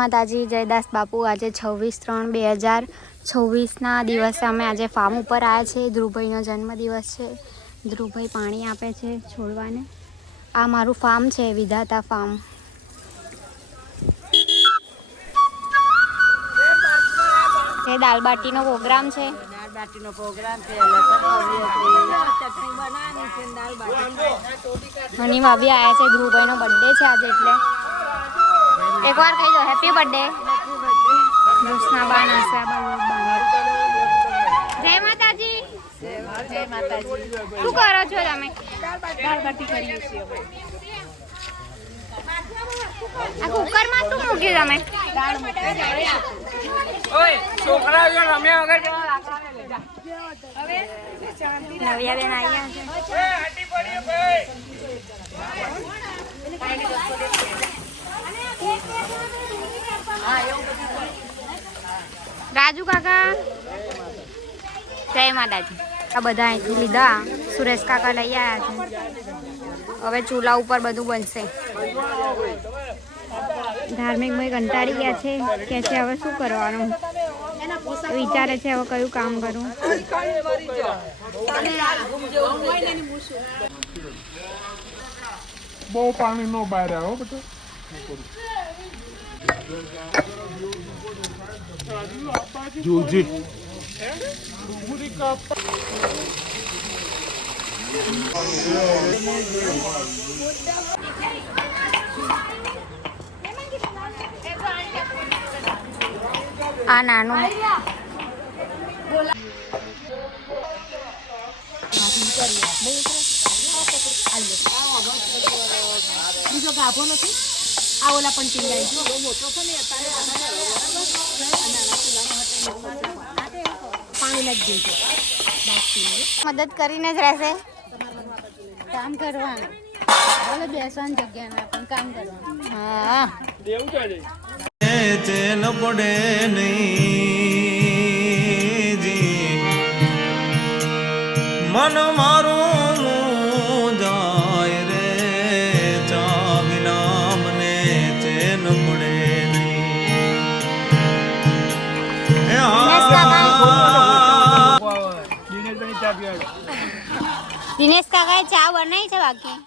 માતાજી, જયદાસ બાપુ। આજે 26/3/2026ના દિવસે અમે આજે ફાર્મ ઉપર આવ્યા છે। ધ્રુવભાઈનો જન્મદિવસ છે। ધ્રુવભાઈ પાણી આપે છે છોડવાને। આ મારું ફાર્મ છે, વિધાતા ફાર્મ। એ દાલબાટીનો પ્રોગ્રામ છે। દાલબાટીનો પ્રોગ્રામ છે। હની ભાભી આવ્યા છે। ધ્રુવભાઈનો બર્થડે છે આજે, એટલે એકવાર કહી દો હેપી બર્થડે। રોશનાબાન હશે આ બાજુ। જય માતાજી। જય માતાજી। શું કરો છો તમે? દાલબાટી કરીએ છીએ અમે। આ કુકરમાં શું મૂક્યું તમે? દાળ મૂકી। ઓય છોકરા જો રમ્યા વગર કેવા લાકડા લઈ જા। હવે શાંતિ નવ્યાબેન આવ્યા છે। એ હાટી પડી ભાઈ। રાજુ કાકા, જય માતાજી। આ બધા અહીંથી લીધા। સુરેશ કાકા લઈ આવ્યા છે। હવે ચૂલા ઉપર બધું બનશે। ધાર્મિક ભાઈ કંટાળી ગયા છે, કે છે હવે શું કરવાનું, વિચારે છે હવે કયું કામ કરું। બહુ પાણી નો બહાર આવો બેટા। જૂજી આ નાનું બીજો ગાભો નથી। આ ઓલા પણ ચીંગાઈ જો મોટો છે ને પાણી નાખી દેજો। મદદ કરીને જ રહેશે। કામ કરવાનું, ભલે બેસવાની જગ્યા ના પણ કામ કરવાનું। હા, દેવું છે ચેન પડે નહીં જી, મન મારું જાય રે, ચા વિના મને ચેન પડે નહીં। દિનેશભાઈ ચા પીવાડો। દિનેશ કાકાએ ચા બનાવી છે બાકી।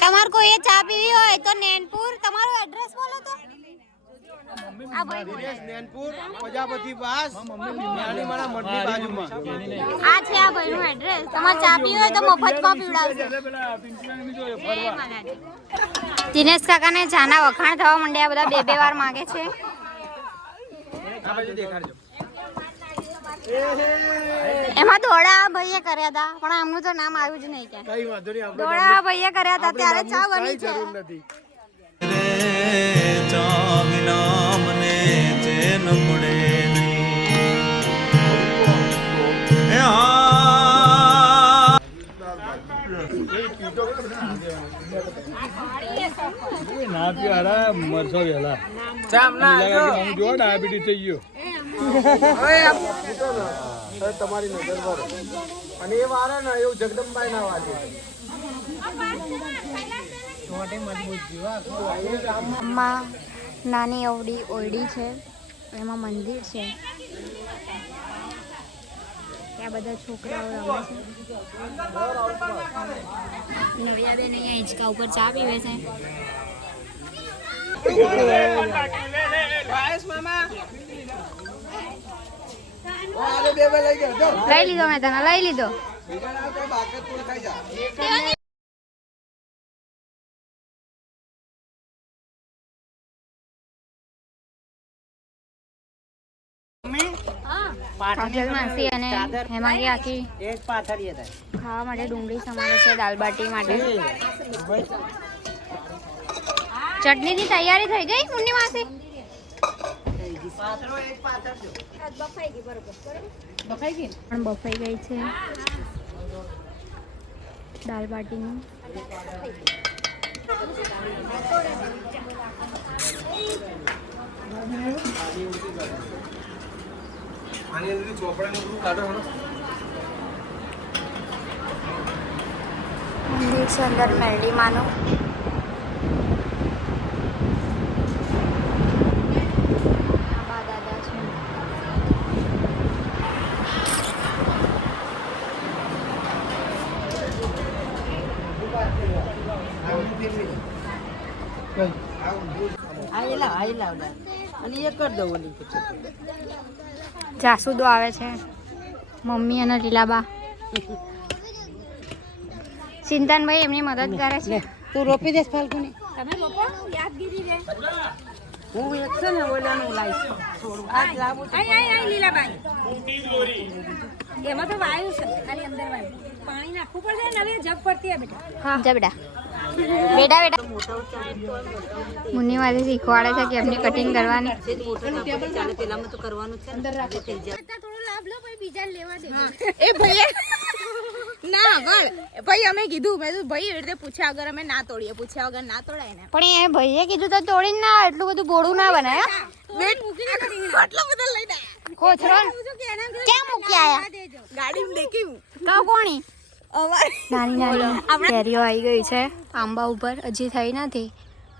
તમારે કોઈ ચા પીવી હોય તો નૈનપુર, તમારું એડ્રેસ બોલો તો। આ ભાઈ બોલે। નૈનપુર પ્રજાપતિ પાસ માળીમાળા મંડની બાજુમાં। આ છે આ ભાઈનું એડ્રેસ। તમારે ચા પીવી હોય તો મફતમાં પીવડાવશે। દિનેશ કાકાને ચાના વખાણ થવા માંડ્યા। બધા બે બે વાર માંગે છે। આ બાજુ દેખાડજો। એમાં દોડા ભાઈએ કર્યા હતા, પણ આમનું તો નામ આવ્યું જ નહીં ક્યાં। કઈ વાંધો નહીં, દોડા ભાઈએ કર્યા હતા ત્યારે ચા બની છે। જરૂર નથી। રે ચા વિના મને ચેન પડે નહીં। એ હા ના પીવાડા મરસો વેલા ચામ ના હું જો ડાયાબિટીસ થઈ ગયો। તમારી નજર પર અને એ વારે ને એવું જગદંબાઈ ના વાગે। અમ્મા નાની અવડી ઓરડી છે, એમાં મંદિર છે। ત્યાં બધા છોકરાઓ રમે છે। નવ્યાબેન અહીંયા હિંચકા ઉપર ચા પીવે છે। લઈ લીધો મેં તને, લઈ લીધો। કાજલ માસી અને હેમાંગી આખી એક પાથરીએ થાય। ખાવા માટે ડુંગળી સમારે છે, દાલબાટી માટે। ચટણીની તૈયારી થઈ ગઈ મુન્ની માસી? બફાઈ ગઈ પણ બફાઈ ગઈ છે દાલબાટીનું। આની અંદર ચોપડાનું બધું કાઢો। મંદિર છે અંદર મેરડી માનું। આઈ લાવડા અને એ કરી દઉં ઓલી જાસૂદો આવે છે મમ્મી અને લીલાબા. ચિંતનભાઈ એમની મદદ કરે છે. તું રોપી દેસ ફાલ્ગુની તમે રોપો યાદગીરી રે હું એક છે ને ઓલાનું લાવીશ થોડું આજ લાવું આઈ લીલાબાઈ એમાં તો વાયુ છે ખાલી અંદર વાયુ પાણી નાખવું પડશે ને હવે જગ પડતી હે બેટા. હા જા બેટા બેટા મુન્ની શીખવાડે છે કે એમની કટિંગ કરવાની. એ ભાઈ ના વળ ભાઈ અમે કીધું ભાઈ એ રીતે પૂછ્યા વગર અમે ના તોડીએ પૂછ્યા વગર ના તોડાય ને પણ એ ભાઈએ કીધું તો તોડીને ના એટલું બધું બોળું ના બનાય. વેટ મૂકીને આટલા બધા લઈને કોથરો ક્યાં મૂકી આયા ગાડીમાં દેખી કાવ કોણી અમારી નાની નાની કેરીઓ આવી ગઈ છે આંબા ઉપર. હજી થઈ નથી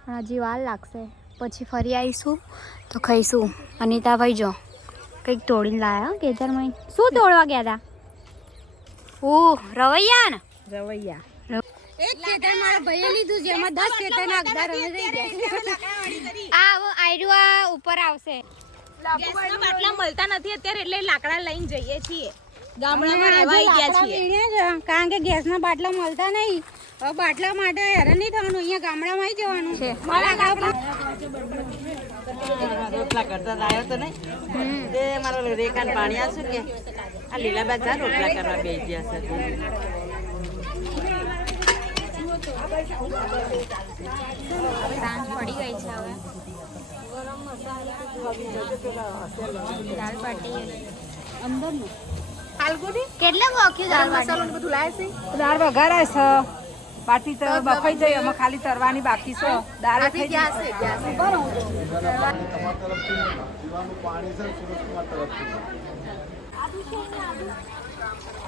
પણ હજી વાર લાગશે. પછી ફરી આવીશું તો ખાઈશું. અનિતાભાઈ જો કંઈક તોડીને લાયા ખેતરમાં. શું તોડવા ગયા હતા? ઓહ રવૈયા ને રવૈયા એક ખેતર મારા ભાઈએ લીધું છે એમાં 10 ખેતરના અગદાર અમે થઈ ગયા. આ આયરું આ ઉપર આવશે. ગેસના બાટલા મળતા નથી અત્યારે એટલે લાકડા લઈને જઈએ છીએ ગામડામાં રહેવા આવી ગયા છીએ કારણ કે ગેસના બાટલા મળતા નહીં. હવે બાટલા માટે હેરાન નહીં થવાનું અહીંયા ગામડામાં આવી જવાનું છે. રોટલા કરતા આવ્યો તો નહીં તે મારો રેખાન પાણી આવશે કે આ લીલા બાજા રોટલા કરવા બેસી ગયા છે. સાંજ પડી ગઈ છે હવે. દાળ બાટી અંદરનું કેટલા વાગ્યું દાળ મસાલો બધું લાવે છે? દાળ વઘારાય છે બાકી તો બફાઈ જાય એમાં ખાલી તરવાની બાકી છે. દાળ થઈ ગેસ છે ગેસ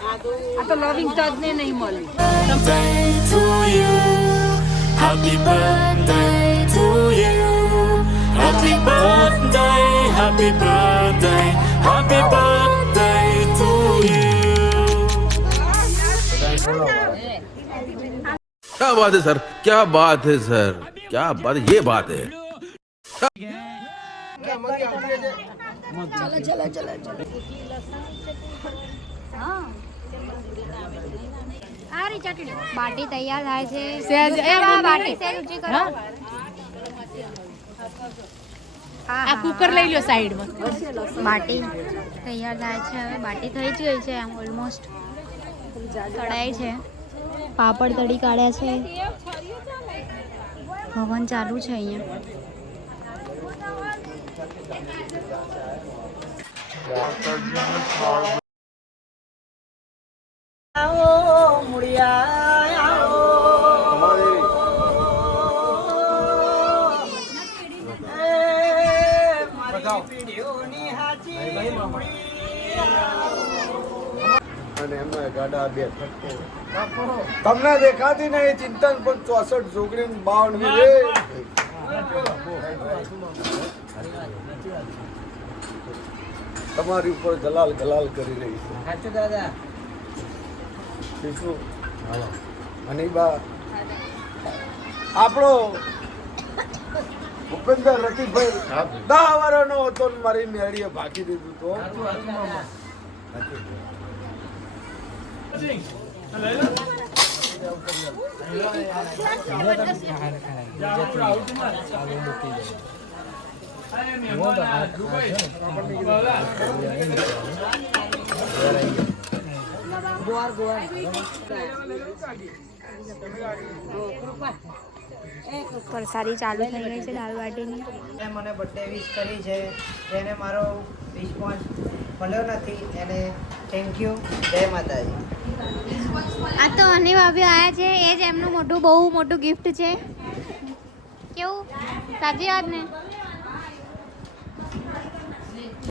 આ તો લવિંગ તજ ને નહીં મળી. Happy birthday to you. Happy birthday, happy birthday, happy birthday to you. क्या बात है सर, क्या बात है सर, क्या बात है, ये बात है. બાટી તૈયાર થાય છે. બાટી સેજ ઊંચી કરો. આ કુકર લઈ લો સાઈડમાં. બાટી તૈયાર થાય છે. હવે બાટી થઈ જ ગઈ છે આમ ઓલમોસ્ટ. તળાય છે. પાપડ તળી કાઢ્યા છે. હવન ચાલુ છે અહીંયા. અને એમાં ગાડા બે તમને દેખાતી નહીં ચિંતન પણ 64 જોગણી 52 રે તમારી ઉપર ગલાલ ગલાલ કરી રહી છે. સાચું દાદા શીશું અને બા આપણો ભૂપેન્દ્ર રતિભાઈ 10 વર્ષનો હતો ને મારી મેળીએ ભાગી દીધું તો પ્રસાદી ચાલુ થઈ ગઈ છે દાળ બાટીની. મને બર્થડે વિશ કરી છે જેને મારો રિસ્પોન્સ મળ્યો નથી એને થેન્ક યુ. જય માતાજી. આ તો અને ભાભી આયા છે એ જ એમનું મોટું બહુ મોટું ગિફ્ટ છે. કેવું સાચી વાત ને?